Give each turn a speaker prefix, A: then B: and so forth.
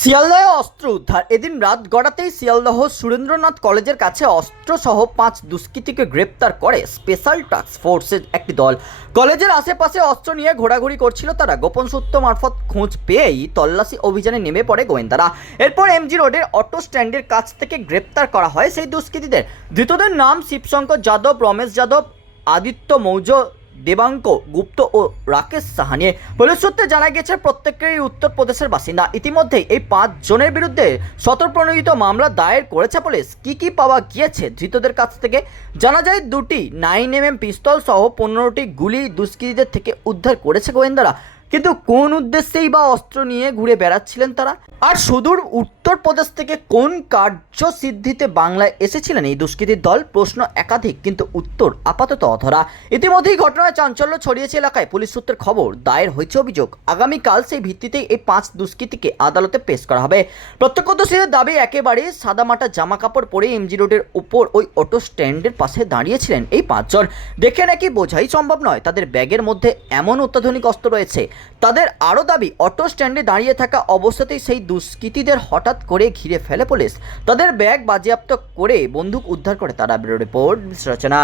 A: শিয়ালদহে অস্ত্র উদ্ধার। এদিন রাত গড়াতেই শিয়ালদহ সুরেন্দ্রনাথ কলেজের কাছে অস্ত্রসহ পাঁচ দুষ্কৃতীকে গ্রেপ্তার করে স্পেশাল টাস্ক ফোর্সের একটি দল। কলেজের আশেপাশে অস্ত্র নিয়ে ঘোরাঘুরি করছিল তারা। গোপন সূত্র মারফত খোঁজ পেয়েই তল্লাশি অভিযানে নেমে পড়ে গোয়েন্দারা। এরপর এমজি রোডের অটো স্ট্যান্ডের কাছ থেকে গ্রেপ্তার করা হয় সেই দুষ্কৃতীদের। ধৃতদের নাম শিবশঙ্কর যাদব, রমেশ যাদব, আদিত্য মৌর্য দেবাঙ্ক গুপ্ত ও রাকেশ সাহা নিয়ে পুলিশ সূত্রে জানা গেছে, প্রত্যেকেরই উত্তরপ্রদেশের বাসিন্দা। ইতিমধ্যে এই পাঁচ জনের বিরুদ্ধে স্বতঃপ্রণোদিত মামলা দায়ের করেছে পুলিশ। কি কি পাওয়া গিয়েছে ধৃতদের কাছ থেকে? জানা যায়, দুটি নাইন এম এম পিস্তল সহ পনেরোটি গুলি দুষ্কৃতীদের থেকে উদ্ধার করেছে গোয়েন্দারা। কিন্তু কোন উদ্দেশ্যেই বা অস্ত্র নিয়ে ঘুরে বেড়াচ্ছিলেন তারা? আর সুদূর উত্তরপ্রদেশ থেকে কোন কার্যসিদ্ধিতে বাংলায় এসেছিলেন এই দুষ্কৃতীর দল? প্রশ্ন একাধিক, কিন্তু উত্তর আপাতত অধরা। ইতিমধ্যেই ঘটনায় চাঞ্চল্য ছড়িয়েছে এলাকায়। পুলিশ সূত্রের খবর, দায়ের হয়েছে অভিযোগ। আগামীকাল সেই ভিত্তিতেই এই পাঁচ দুষ্কৃতীকে আদালতে পেশ করা হবে। প্রত্যক্ষদর্শীদের দাবি একেবারে সাদামাটা জামা কাপড় পরে এমজি রোডের উপর ওই অটো স্ট্যান্ডের পাশে দাঁড়িয়েছিলেন এই পাঁচজন। দেখে নাকি বোঝাই সম্ভব নয়, তাদের ব্যাগের মধ্যে এমন অত্যাধুনিক অস্ত্র রয়েছে। তাদের আরও দাবি, অটো স্ট্যান্ডে দাঁড়িয়ে থাকা অবস্থাতেই সেই দুষ্কৃতীদের হঠাৎ করে ঘিরে ফেলে পুলিশ। তাদের ব্যাগ বাজেয়াপ্ত করে বন্দুক উদ্ধার করে তারা ব্যুরো রিপোর্ট রচনা